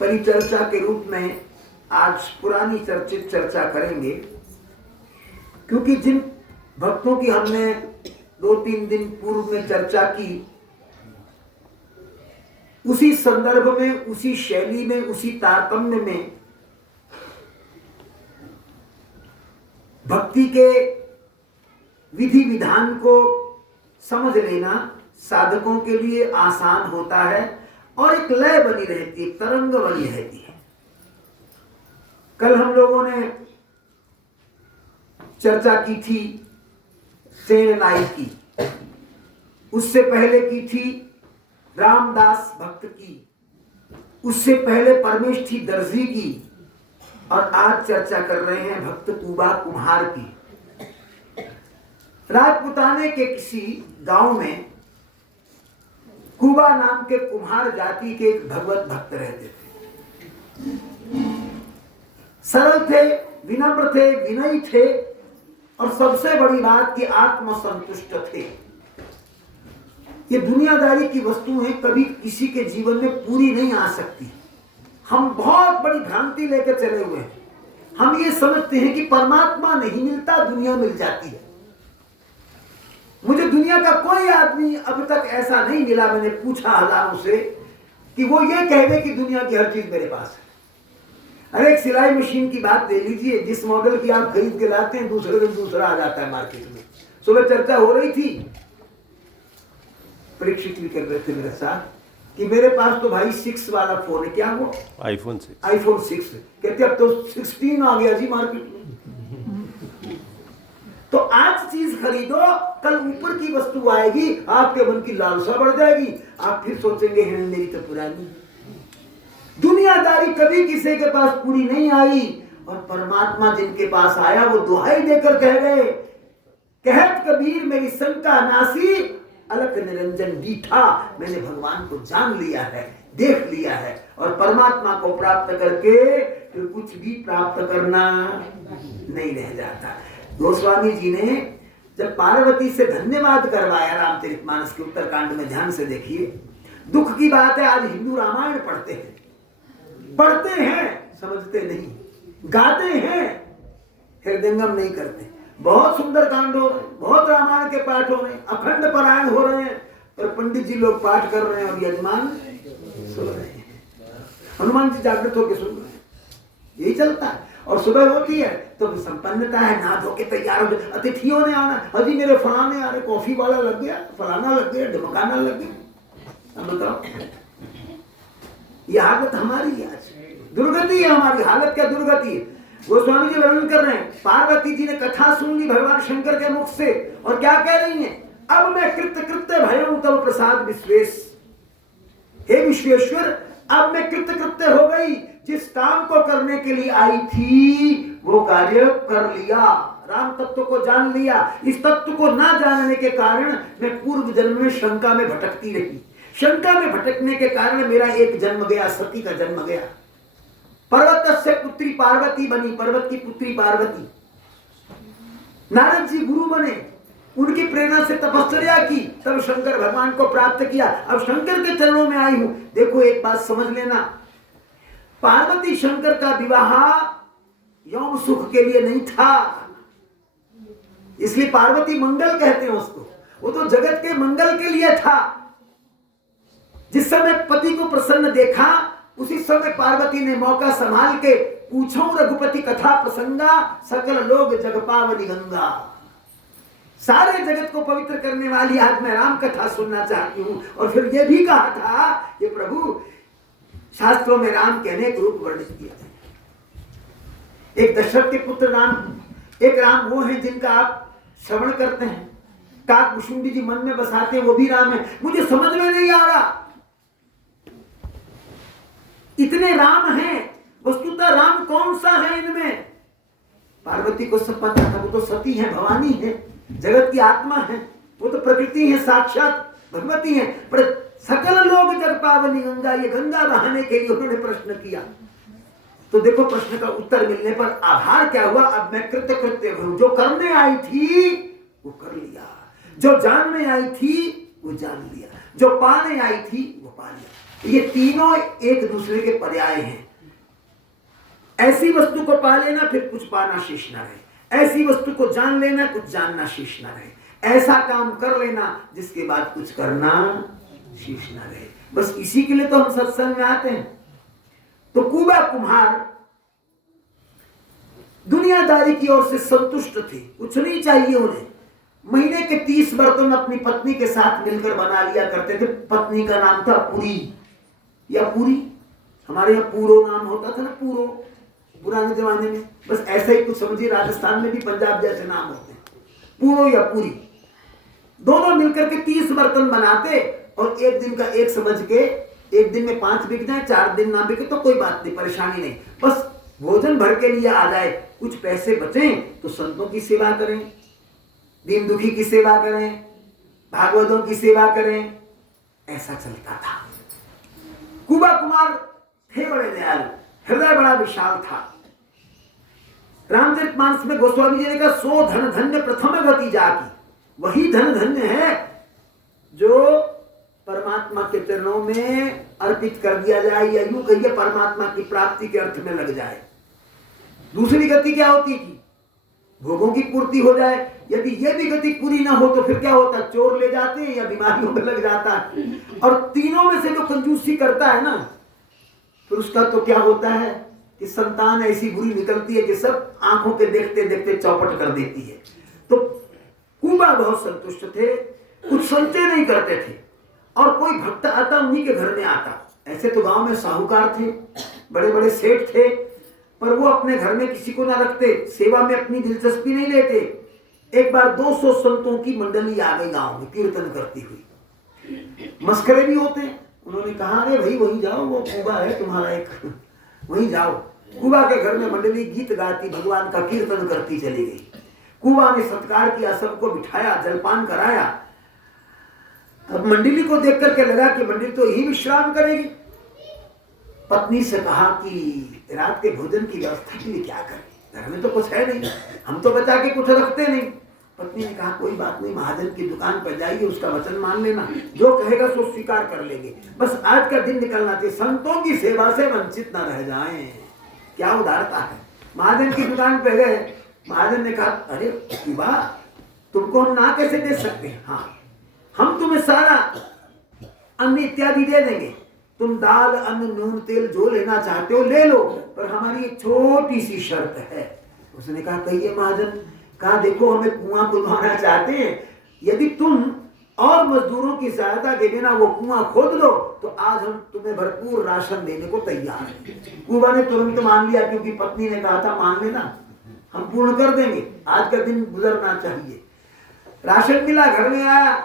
परिचर्चा के रूप में आज पुरानी चर्चित चर्चा करेंगे, क्योंकि जिन भक्तों की हमने 2-3 दिन पूर्व में चर्चा की, उसी संदर्भ में, उसी शैली में, उसी तारतम्य में भक्ति के विधि विधान को समझ लेना साधकों के लिए आसान होता है और एक लय बनी रहती है, तरंग बनी रहती है। कल हम लोगों ने चर्चा की थी सेन नाई की, उससे पहले की थी रामदास भक्त की, उससे पहले परमेश थी दर्जी की, और आज चर्चा कर रहे हैं भक्त कुबा कुम्हार की। राजपुताने के किसी गांव में कुबा नाम के कुम्हार जाति के एक भगवत भक्त रहते थे। सरल थे, विनम्र थे, विनयी थे, और सबसे बड़ी बात कि आत्मसंतुष्ट थे। ये दुनियादारी की वस्तुएं कभी किसी के जीवन में पूरी नहीं आ सकती। हम बहुत बड़ी भ्रांति लेकर चले हुए हैं। हम ये समझते हैं कि परमात्मा नहीं मिलता, दुनिया मिल जाती है। मुझे दुनिया का कोई आदमी अब तक ऐसा नहीं मिला, मैंने पूछा हजारों से, कि वो ये कह दे कि दुनिया की हर चीज मेरे पास है। अरे एक सिलाई मशीन की बात ले लीजिए, जिस मॉडल की आप खरीद के लाते हैं दूसरे दिन दूसरा आ जाता है मार्केट में। सुबह चर्चा हो रही थी, परीक्षित भी कर रहे थे मेरे साथ, कि मेरे पास तो भाई 6 वाला फोन है। क्या वो? iPhone 6। कहते अब तो 16 आ गया जी मार्केट में। तो आज चीज खरीदो, कल ऊपर की वस्तु आएगी, आपके मन की लालसा बढ़ जाएगी, आप फिर सोचेंगे हैं मेरी तो पुरानी। दुनियादारी कभी किसी के पास पूरी नहीं आई, और परमात्मा जिनके पास आया वो दुहाई देकर कह गए, कहत कबीर मेरी शंका नासी, अलख निरंजन डीठा, मैंने भगवान को जान लिया है, देख लिया है, और परमात्मा को प्राप्त करके फिर कुछ भी प्राप्त करना नहीं रह जाता। गोस्वामी जी ने जब पार्वती से धन्यवाद करवाया रामचरितमानस के उत्तरकांड में, ध्यान से देखिए, दुख की बात है, आज हिंदू रामायण पढ़ते हैं, समझते नहीं, गाते हैं, हृदयंगम नहीं करते। बहुत सुंदर कांड हो रहे हैं, बहुत रामायण के पाठ हो रहे हैं, अखंड पारायण हो रहे हैं, और पंडित जी लोग पाठ कर रहे हैं और यजमान सुन रहे हैं, हनुमान जी जागृत होकर सुन रहे हैं। यही चलता है। और सुबह होती है तो संपन्नता है, नहा धो के तैयार हो गए, अतिथियों ने आना, अजी मेरे फलाने आ रहे, कॉफी वाला लग गया, फलाना लग गया, ढमकाना लग गया। अब बताओ, ये हालत हमारी है आज, दुर्गति है हमारी। हालत क्या दुर्गति है? गोस्वामी जी वर्णन कर रहे हैं, पार्वती जी ने कथा सुन ली भगवान शंकर के मुख से, और क्या कह रही हैं? अब मैं कृत्य भयं तव प्रसाद विश्वेश, हे विश्वेश्वर, अब मैं कृत्य हो गई, जिस काम को करने के लिए आई थी वो कार्य कर लिया, राम तत्व को जान लिया। इस तत्व को ना जानने के कारण मैं पूर्व जन्म में शंका में भटकती रही, शंका में भटकने के कारण मेरा एक जन्म गया, सती का जन्म गया। पर्वत से पुत्री पार्वती बनी, पर्वत की पुत्री पार्वती। नारद जी गुरु बने, उनकी प्रेरणा से तपस्या की, तब शंकर भगवान को प्राप्त किया। अब शंकर के चरणों में आई हूं। देखो एक बात समझ लेना, पार्वती शंकर का विवाह यौन सुख के लिए नहीं था, इसलिए पार्वती मंगल कहते हैं उसको, वो तो जगत के मंगल के लिए था। जिस समय पति को प्रसन्न देखा, उसी समय पार्वती ने मौका संभाल के पूछो रघुपति कथा प्रसंगा, सकल लोग जग पावनी गंगा। सारे जगत को पवित्र करने वाली आज मैं राम कथा सुनना चाहती हूं। और फिर यह भी कहा था कि प्रभु, शास्त्रों में राम कहने के रूप वर्णित किया है। एक दशरथ के पुत्र राम, एक राम वो है जिनका आप श्रवण करते हैं, काकभूषुंडी जी मन में बसाते हैं, वो भी राम है। मुझे समझ में नहीं आ रहा, इतने राम हैं, वस्तुतः राम कौन सा है इनमें? पार्वती को सब पता था, वो तो सती है, भवानी है, जगत की आत्मा है, वो तो प्रकृति है, साक्षात भगवती है। पर सकल लोग जग पावनी गंगा, ये गंगा बहाने के लिए उन्होंने प्रश्न किया। तो देखो प्रश्न का उत्तर मिलने पर आभार क्या हुआ? अब मैं कृत्य हूं, जो करने आई थी वो कर लिया, जो जानने आई थी वो जान लिया, जो पाने आई थी वो पा लिया। ये तीनों एक दूसरे के पर्याय हैं। ऐसी वस्तु को पा लेना फिर कुछ पाना शेष न रहे, ऐसी वस्तु को जान लेना कुछ जानना शेष न रहे, ऐसा काम कर लेना जिसके बाद कुछ करना शेष न रहे। बस इसी के लिए तो हम सत्संग में आते हैं। तो कुबा कुम्हार दुनियादारी की ओर से संतुष्ट थे, कुछ नहीं चाहिए उन्हें। महीने के 30 बर्तन अपनी पत्नी के साथ मिलकर बना लिया करते थे। पत्नी का नाम था पुरी या पूरी, हमारे यहाँ पूरो नाम होता था ना, पूरो पुराने जमाने में। बस ऐसा ही कुछ समझिए, राजस्थान में भी पंजाब जैसे नाम होते हैं, पूरो या पूरी। दोनों मिलकर के 30 बर्तन बनाते और एक दिन का एक समझ के, एक दिन में 5 बिक जाए, 4 दिन ना बिके तो कोई बात नहीं, परेशानी नहीं, बस भोजन भर के लिए आ जाए, कुछ पैसे बचें तो संतों की सेवा करें, दीन दुखी की सेवा करें, भागवतों की सेवा करें, ऐसा चलता था। कुबा कुमार थे बड़े दयालु, हृदय बड़ा विशाल था। रामचरितमानस में गोस्वामी जी ने कहा, सो धन धन्य प्रथम गति जाकी, वही धन धन्य है जो परमात्मा के चरणों में अर्पित कर दिया जाए, या यूं कहिए परमात्मा की प्राप्ति के अर्थ में लग जाए। दूसरी गति क्या होती थी? भोगों की पूर्ति हो जाए। यदि यह भी गति पूरी ना हो तो फिर क्या होता? चोर ले जाते हैं या बीमारियों में लग जाता है। और तीनों में से जो कंजूसी करता है ना, फिर उसका तो क्या होता है कि संतान ऐसी बुरी निकलती है कि सब आंखों के देखते देखते चौपट कर देती है। तो कुबा बहुत संतुष्ट थे, कुछ संचय नहीं करते थे, और कोई भक्त आता उन्हीं के घर में आता। ऐसे तो गांव में साहूकार थे, बड़े बड़े सेठ थे, पर वो अपने घर में किसी को ना रखते, सेवा में अपनी दिलचस्पी नहीं लेते। एक बार 200 संतों की मंडली आ गई गांव में कीर्तन करती हुई, मस्करे भी होते हैं। उन्होंने कहा, अरे भाई वहीं जाओ, वो कुबा है तुम्हारा एक, वहीं जाओ। कुबा के घर में मंडली गीत गाती, भगवान का कीर्तन करती चली गई। कुबा ने सत्कार किया, सबको बिठाया, जलपान कराया। अब मंडली को देख करके लगा कि मंडली तो यही विश्राम करेगी। पत्नी से कहा कि रात के भोजन की व्यवस्था के लिए क्या करें, घर में तो कुछ है नहीं, हम तो बचा के कुछ रखते नहीं। पत्नी ने कहा, कोई बात नहीं, महाजन की दुकान पर जाइए, उसका वचन मान लेना, जो कहेगा सो स्वीकार कर लेंगे, बस आज का दिन निकलना चाहिए, संतों की सेवा से वंचित न रह जाएं। क्या उदारता है। महाजन की दुकान पर गए, महाजन ने कहा, अरे कुबा, तुमको हम ना कैसे दे सकते हैं? हाँ, हम तुम्हें सारा अन्न इत्यादि दे देंगे, तुम दाल अन्न नून तेल जो लेना चाहते हो ले लो, पर हमारी एक छोटी सी शर्त है। उसने कहा, कहिए महाजन। कहा, देखो हमें कुआं खुदवाना चाहते हैं, यदि तुम और मजदूरों की सहायता के बिना वो कुआं खोद लो तो आज हम तुम्हें भरपूर राशन देने को तैयार हैं। कुबा ने तुरंत मान लिया, क्योंकि पत्नी ने कहा था मान लेना, हम पूर्ण कर देंगे, आज का दिन गुजरना चाहिए। राशन मिला, घर में आया,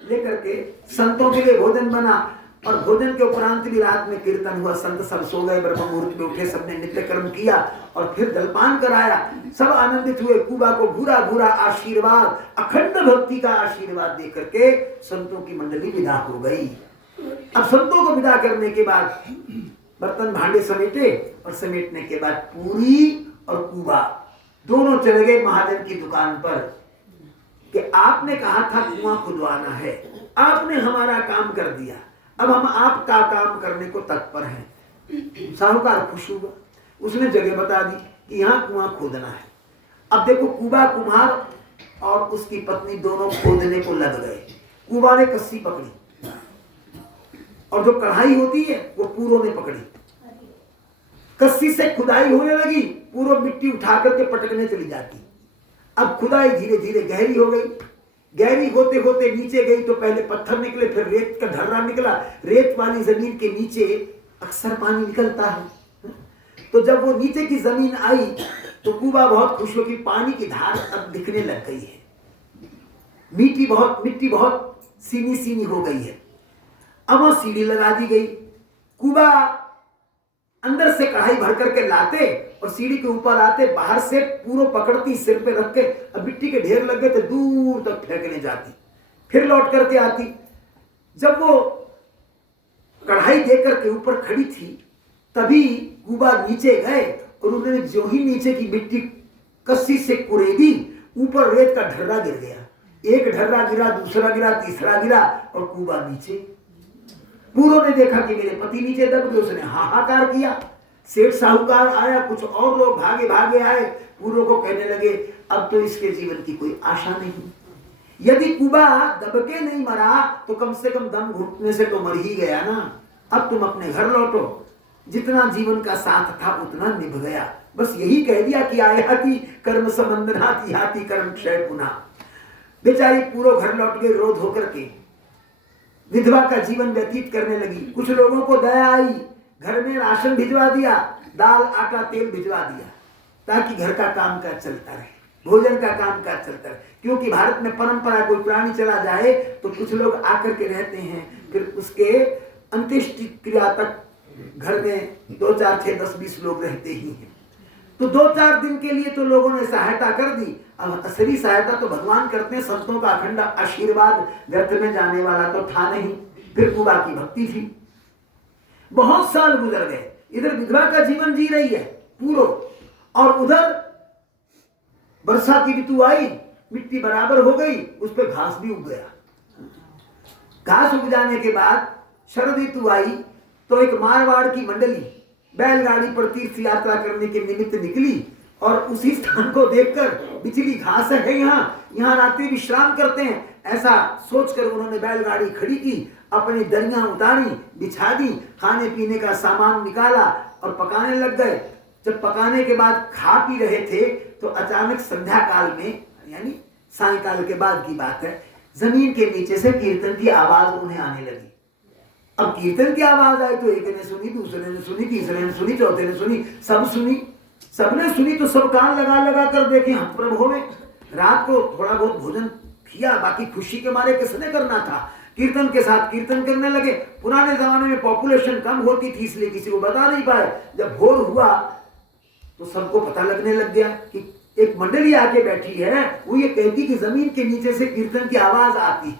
लेकर के संतों के लिए भोजन बना, और भोजन के उपरांत भी रात में कीर्तन हुआ। संत सब सो गए, ब्रह्म मुहूर्त में उठे, सबने नित्य कर्म किया और फिर जलपान कराया। सब आनंदित हुए। कुबा को भूरा भूरा आशीर्वाद, अखंड भक्ति का आशीर्वाद दे करके संतों की मंडली विदा हो गई। अब संतों को विदा करने के बाद बर्तन भांडे समेटे, और समेटने के बाद पूरी और कुबा दोनों चले गए महाजन की दुकान पर कि आपने कहा था कुआं खुदवाना है, आपने हमारा काम कर दिया, अब हम आपका काम करने को तत्पर हैं। साहूकार खुश हुआ, उसने जगह बता दी कि यहाँ कुआं खोदना है। अब देखो, कुबा कुम्हार और उसकी पत्नी दोनों खोदने को लग गए। कुबा ने कस्सी पकड़ी और जो कढ़ाई होती है वो पूरो ने पकड़ी। कस्सी से खुदाई होने लगी, पूरो मिट्टी उठा करके पटकने चली जाती। अब खुदाई धीरे धीरे गहरी हो गई, गहरी होते होते नीचे गई तो पहले पत्थर निकले, फिर रेत का ढर्रा निकला। रेत वाली जमीन के नीचे अक्सर पानी निकलता है। तो जब वो नीचे की जमीन आई तो कुबा बहुत खुश हो कि पानी की धार अब दिखने लग गई है, मिट्टी बहुत सीनी सीनी हो गई है। अब वो सीढ़ी लगा दी गई। कुबा अंदर से कढ़ाई भर करके लाते और सीढ़ी के ऊपर आते, बाहर से पूरा पकड़ती, सिर पे रख के, अब मिट्टी के ढेर लग गए तो दूर तक फेंकने जाती, फिर लौट करके आती। जब वो कढ़ाई देकर के ऊपर खड़ी थी तभी कुबा नीचे गए और उन्होंने जो ही नीचे की मिट्टी कस्सी से कुरेदी, ऊपर रेत का ढर्रा गिर गया। एक ढर्रा गिरा, दूसरा गिरा, तीसरा गिरा और कुबा नीचे। पूरो ने देखा कि मेरे पति नीचे दब गए, उसने हाहाकार किया। सेठ साहूकार आया, कुछ और लोग भागे भागे आए, पूरो को कहने लगे अब तो इसके जीवन की कोई आशा नहीं। यदि कुबा दब के नहीं मरा तो कम से कम दम घुटने से तो मर ही गया ना। अब तुम अपने घर लौटो। जितना जीवन का साथ था उतना निभ गया। बस यही कह दिया कि आया थी कर्म संबंधना की हाथी कर्म क्षय पुनः। बेचारी पूरो घर लौट के रोध होकर के विधवा का जीवन व्यतीत करने लगी। कुछ लोगों को दया आई, घर में राशन भिजवा दिया, दाल आटा तेल भिजवा दिया, ताकि घर का कामकाज चलता रहे, भोजन का कामकाज चलता रहे। क्योंकि भारत में परंपरा, कोई प्राणी चला जाए तो कुछ लोग आकर के रहते हैं, फिर उसके अंत्येष्टि क्रिया तक घर में 2 4 6 10 20 लोग रहते ही हैं। तो 2 4 दिन के लिए तो लोगों ने सहायता कर दी। अब असली सहायता तो भगवान करते हैं। संतों का अखंड आशीर्वाद व्यर्थ में जाने वाला तो था नहीं। फिर कुबा की भक्ति थी। बहुत साल गुजर गए। इधर विधवा का जीवन जी रही है पूरो, और उधर वर्षा की ऋतु आई, मिट्टी बराबर हो गई, उस पर घास भी उग गया। घास उग जाने के बाद शरद ऋतु आई तो एक मारवाड़ की मंडली बैलगाड़ी पर तीर्थ यात्रा करने के निमित्त निकली, और उसी स्थान को देखकर बिजली घास है, यहाँ रात्रि विश्राम करते हैं, ऐसा सोचकर उन्होंने बैलगाड़ी खड़ी की, अपनी दरियां उतारी, बिछा दी, खाने पीने का सामान निकाला और पकाने लग गए। जब पकाने के बाद खा पी रहे थे तो अचानक संध्या काल में, यानी सायंकाल के बाद की बात है, जमीन के नीचे से कीर्तन की आवाज उन्हें आने लगी। अब कीर्तन की आवाज आई तो एक ने सुनी, दूसरे ने सुनी, तीसरे ने सुनी, चौथे ने सुनी, सब सुनी। सबने सुनी तो सब कान लगा लगा कर देखे। हतप्रभ हो गए। रात को थोड़ा बहुत भोजन किया, बाकी खुशी के मारे किसने करना था। कीर्तन के साथ कीर्तन करने लगे। पुराने जमाने में पॉपुलेशन कम होती थी, इसलिए किसी को बता नहीं पाए। जब भोर हुआ तो सबको पता लगने लग गया कि एक मंडली आके बैठी है, वो ये कहती कि जमीन के नीचे से कीर्तन की आवाज आती।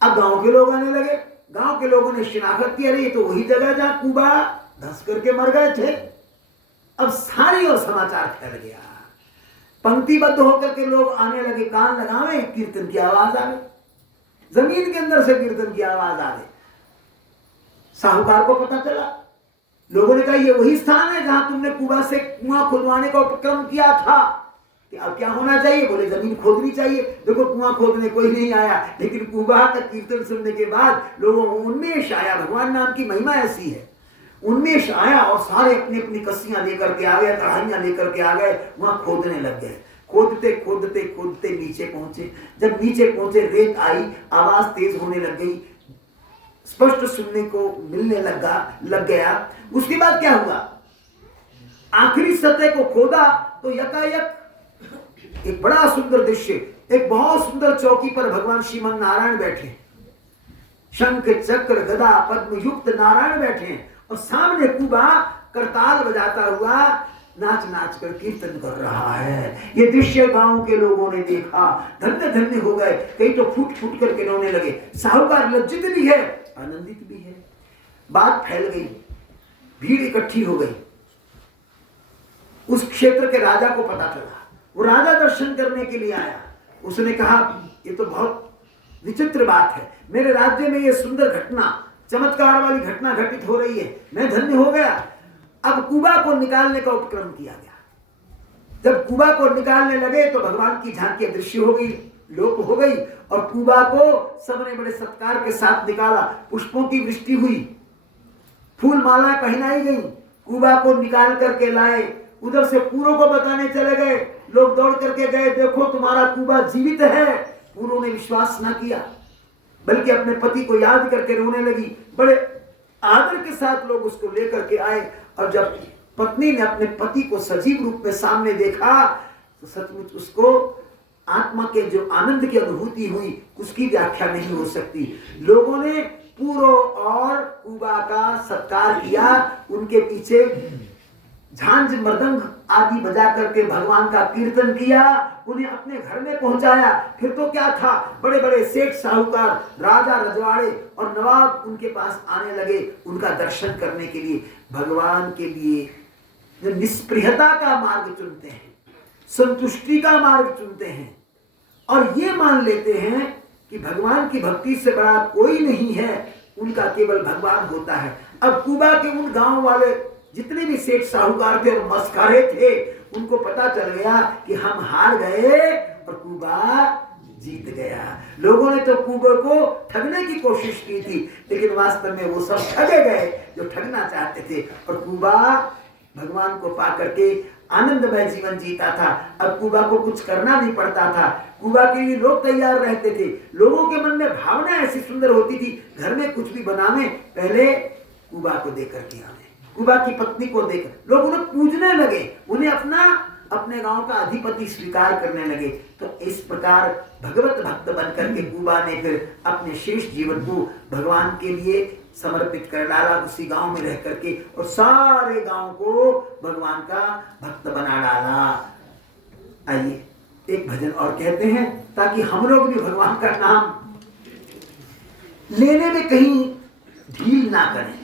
अब गांव के लोग आने लगे। गांव के लोगों ने शिनाख्त की, अरे ये तो वही जगह जहां कुबा धंस करके मर गए थे। अब सारी और समाचार फैल गया। पंक्तिबद्ध होकर के लोग आने लगे, कान लगावे, कीर्तन की आवाज आ गई। जमीन के अंदर से कीर्तन की आवाज आ गई। साहूकार को पता चला। लोगों ने कहा ये वही स्थान है जहां तुमने कुबा से कुआं खुदवाने का उपक्रम किया था। कि अब क्या होना चाहिए? बोले जमीन खोदनी चाहिए। देखो कुआं खोदने कोई नहीं आया, लेकिन कुबा का कीर्तन सुनने के बाद लोगों को उन्मेष आया। भगवान नाम की महिमा ऐसी है। उन्मेष आया और सारे अपनी अपनी कस्सियां लेकर के आ गए, कढ़ाइयां लेकर के आ गए, वहां खोदने लग गए। खोदते खोदते खोदते नीचे पहुंचे। जब नीचे पहुंचे रेत आई, आवाज तेज होने लग गई, स्पष्ट सुनने को मिलने लग गया। उसके बाद क्या हुआ? आखिरी सतह को खोदा तो यकायक एक बड़ा सुंदर दृश्य, एक बहुत सुंदर चौकी पर भगवान श्रीमन नारायण बैठे, शंख चक्र गदा पद्म युक्त नारायण बैठे, और सामने कुबा करताल बजाता हुआ नाच नाच कर कीर्तन कर रहा है। ये दृश्य गांव के लोगों ने देखा, धन्य धन्य हो गए। कई तो फूट फूट करके रोने लगे। साहूकार लज्जित भी है, आनंदित भी है। बात फैल गई, भीड़ इकट्ठी हो गई। उस क्षेत्र के राजा को पता चला। वो राजा दर्शन करने के लिए आया। उसने कहा ये तो बहुत विचित्र बात है, मेरे राज्य में ये सुंदर घटना, चमत्कार वाली घटना घटित हो रही है, मैं धन्य हो गया। अब कुबा को निकालने का उपक्रम किया गया। जब कुबा को निकालने लगे तो भगवान की झांकी अदृश्य हो गई, लोप हो गई, और कुबा को सबने बड़े सत्कार के साथ निकाला। पुष्पों की वृष्टि हुई, फूल मालाएं पहनाई गई, कुबा को निकाल करके लाए। उधर से पूरो को बताने चले गए। लोग दौड़ करके गए, देखो तुम्हारा कुबा जीवित है। पूरो ने विश्वास न किया, बल्कि अपने पति को याद करके रोने लगी। बड़े आदर के साथ लोग उसको लेकर के आए, और जब पत्नी ने अपने पति को सजीव रूप में सामने देखा तो सचमुच उसको आत्मा के जो आनंद की अनुभूति हुई, उसकी व्याख्या नहीं हो सकती। लोगों ने पूरो और कुबा का सत्कार किया, उनके पीछे झांझ मृदंग आदि बजा करके भगवान का कीर्तन किया, उन्हें अपने घर में पहुंचाया। फिर तो क्या था, बड़े बड़े सेठ साहूकार, राजा रजवाड़े और नवाब उनके पास आने लगे उनका दर्शन करने के लिए। भगवान के लिए जो निष्प्रियता का मार्ग चुनते हैं, संतुष्टि का मार्ग चुनते हैं, और ये मान लेते हैं कि भगवान की भक्ति से बड़ा कोई नहीं है, उनका केवल भगवान होता है। अब कुबा के उन गांव वाले जितने भी सेठ साहूकार थे और मस्कारे थे, उनको पता चल गया कि हम हार गए और कुबा जीत गया। लोगों ने तो कुबा को ठगने की कोशिश की थी, लेकिन वास्तव में वो सब ठगे गए जो ठगना चाहते थे, और कुबा भगवान को पा करके आनंदमय जीवन जीता था। अब कुबा को कुछ करना नहीं पड़ता था, कुबा के लिए लोग तैयार रहते थे। लोगों के मन में भावना ऐसी सुंदर होती थी, घर में कुछ भी बनावे पहले कुबा को देकर के आवे, कुबा की पत्नी को देकर लोग उन्हें पूजने लगे, उन्हें अपने गांव का अधिपति स्वीकार करने लगे। तो इस प्रकार भगवत भक्त बनकर के कुबा ने फिर अपने शेष जीवन को भगवान के लिए समर्पित कर डाला, उसी गांव में रह करके, और सारे गांव को भगवान का भक्त बना डाला। आइए एक भजन और कहते हैं, ताकि हम लोग भी भगवान का नाम लेने में कहीं ढील ना करें।